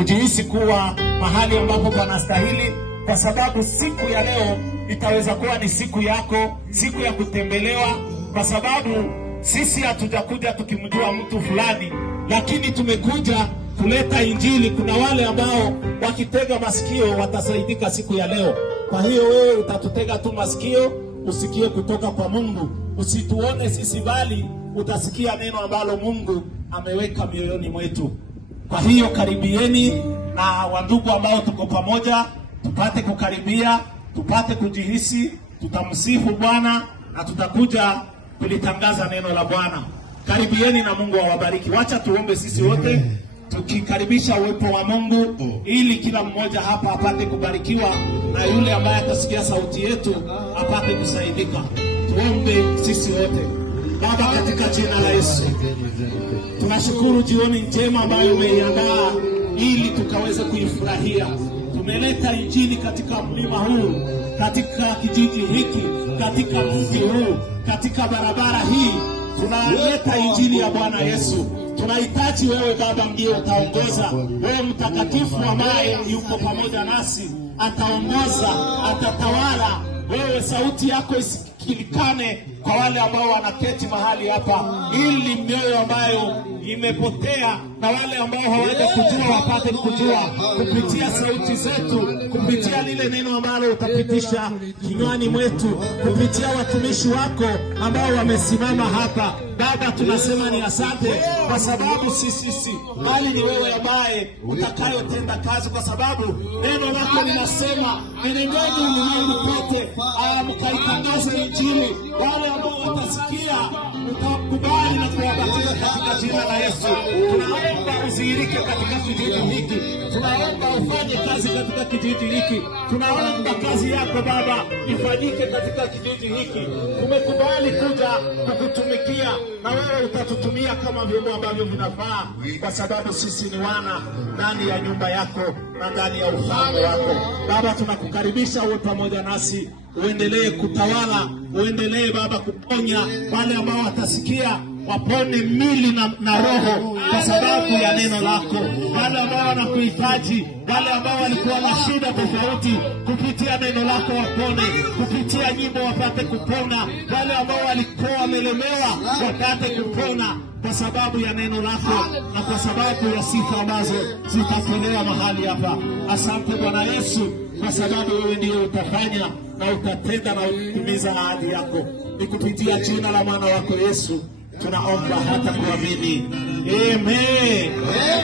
ujihisi kuwa mahali ambapo panastahili, kwa sababu siku ya leo itaweza kuwa ni siku yako, siku ya kutembelewa, kwa sababu sisi hatujakuja tukimjua mtu fulani, lakini tumekuja kuleta Injili. Kuna wale ambao wakitega masikio watasaidika siku ya leo. Kwa hiyo wewe utatutega tu masikio, usikie kutoka kwa Mungu. Usituone sisi, bali utasikia neno ambalo Mungu ameweka mioyoni mwetu. Kwa hiyo karibieni na wandugu ambao tuko pamoja, tupate kukaribia, tupate kujihisi, tutamsifu Bwana na tutakuja kulitangaza neno la Bwana. Karibieni na Mungu awabariki. Wacha tuombe sisi wote tukikaribisha uwepo wa Mungu, ili kila mmoja hapa apate kubarikiwa na yule ambaye atasikia sauti yetu apate kusaidika. Tuombe sisi wote. Baba, katika jina la Yesu, tunashukuru jioni njema ambayo umeiandaa ili tukaweze kuifurahia. Tumeleta Injili katika mlima huu, katika kijiji hiki, katika mji huu, katika barabara hii. Tunaleta Injili ya Bwana Yesu. Tunahitaji wewe Baba ndiye utaongoza. Wewe mtakatifu ambaye yuko pamoja nasi ataongoza, atatawala. Wewe sauti yako isikilikane kwa wale ambao wanaketi mahali hapa, ili mioyo ambayo imepotea na wale ambao hawaja kujua wapate kujua kupitia sauti zetu, kupitia lile neno ambalo utapitisha kinywani mwetu, kupitia watumishi wako ambao wamesimama hapa. Baba, tunasema ni asante, kwa sababu sisi bali ni wewe ambaye utakayotenda kazi, kwa sababu neno lako linasema enendeni ulimwengu kote mkaitangaze Injili. Wale ambao watasikia utakubali na kuwabatiza katika jina la Yesu. Tunaomba uzihirike katika kijiji hiki, tunaomba ufanye kazi katika kijiji hiki, tunaomba kazi yako Baba ifanyike katika kijiji hiki. Tumekubali kuja kukutumikia na wewe utatutumia kama vyombo ambavyo vinafaa, kwa sababu sisi ni wana ndani ya nyumba yako na ndani ya ufalme wako. Baba, tunakukaribisha uwe pamoja nasi, uendelee kutawala, uendelee Baba kuponya wale ambao watasikia, wapone mili na roho kwa sababu ya neno lako. Wale ambao wanakuhitaji, wale ambao walikuwa na shida tofauti, kupitia neno lako wapone, kupitia nyimbo wapate kupona. Wale ambao walikuwa wamelemewa wapate kupona kwa sababu ya neno lako na kwa sababu ya sifa ambazo zitatolewa mahali hapa. Asante Bwana Yesu, kwa sababu wewe ndiye utafanya na utatenda na utimiza ahadi yako. Ni kupitia jina la mwana wako Yesu tunaomba hata kuamini. Amen.